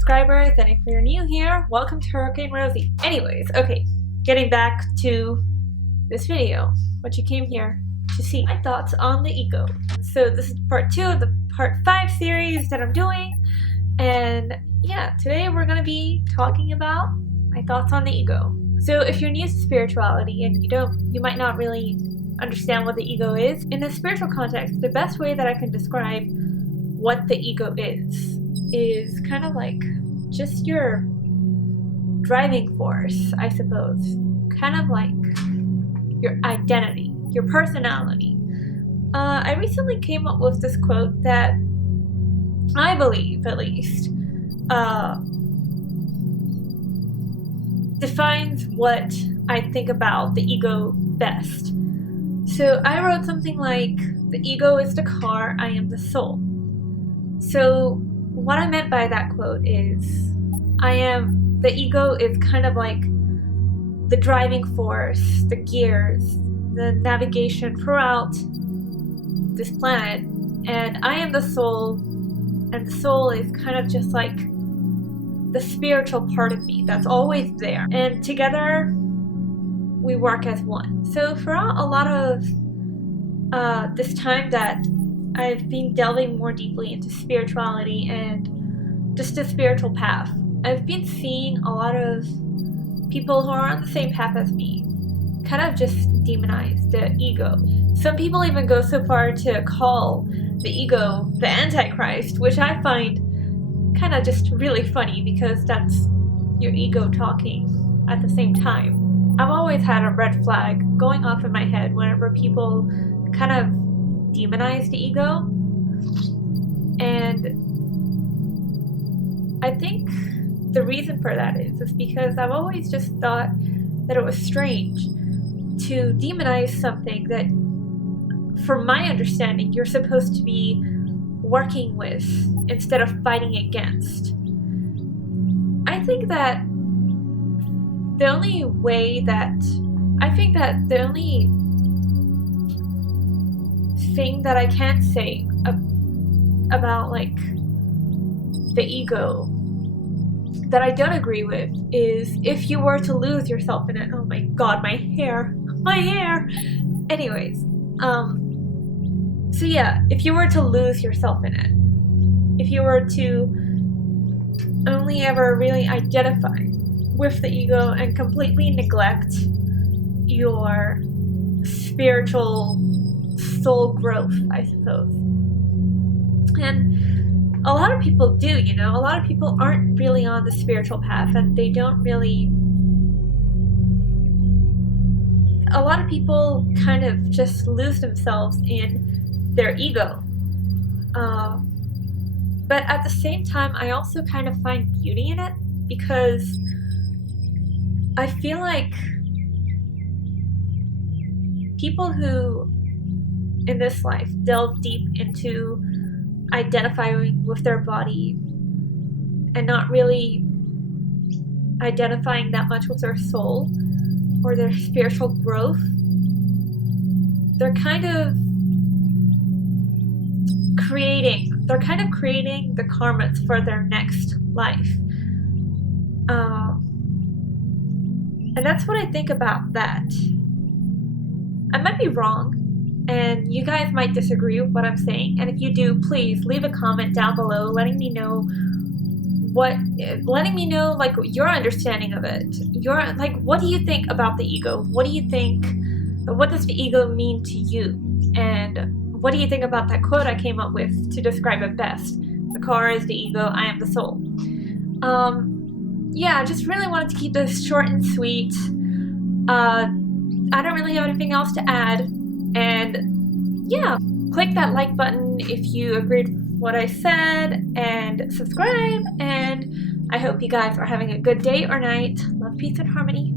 subscribers, and if you're new here, welcome to Hurricane Rosie. Anyways, okay, getting back to this video, what you came here to see, my thoughts on the ego. So this is part 2 of the part 5 series that I'm doing, and yeah, today we're gonna be talking about my thoughts on the ego. So if you're new to spirituality and you might not really understand what the ego is, in the spiritual context, the best way that I can describe what the ego is kind of like just your driving force, I suppose. Kind of like your identity, your personality. I recently came up with this quote that I believe, at least, defines what I think about the ego best. So I wrote something like, the ego is the car, I am the soul. So what I meant by that quote is, the ego is kind of like the driving force, the gears, the navigation throughout this planet, and I am the soul, and the soul is kind of just like the spiritual part of me that's always there, and together we work as one. So throughout a lot of this time that I've been delving more deeply into spirituality and just the spiritual path, I've been seeing a lot of people who are on the same path as me kind of just demonize the ego. Some people even go so far to call the ego the Antichrist, which I find kind of just really funny because that's your ego talking at the same time. I've always had a red flag going off in my head whenever people kind of demonize the ego, and I think the reason for that is because I've always just thought that it was strange to demonize something that, from my understanding, you're supposed to be working with instead of fighting against. I think that the only thing that I can say about like the ego that I don't agree with is if you were to lose yourself in it. Oh my god, my hair. Anyways, so yeah, if you were to lose yourself in it, if you were to only ever really identify with the ego and completely neglect your spiritual soul growth, I suppose. And a lot of people do, a lot of people aren't really on the spiritual path, and they don't really, a lot of people kind of just lose themselves in their ego. But at the same time, I also kind of find beauty in it, because I feel like people who in this life delve deep into identifying with their body and not really identifying that much with their soul or their spiritual growth, they're kind of creating the karmas for their next life. And that's what I think about that. I might be wrong, and you guys might disagree with what I'm saying, and if you do, please leave a comment down below letting me know like your understanding of it. What do you think about the ego? What does the ego mean to you? And what do you think about that quote I came up with to describe it best? The car is the ego, I am the soul. Yeah, I just really wanted to keep this short and sweet. I don't really have anything else to add. And yeah, click that like button if you agreed with what I said, and subscribe, and I hope you guys are having a good day or night. Love, peace, and harmony.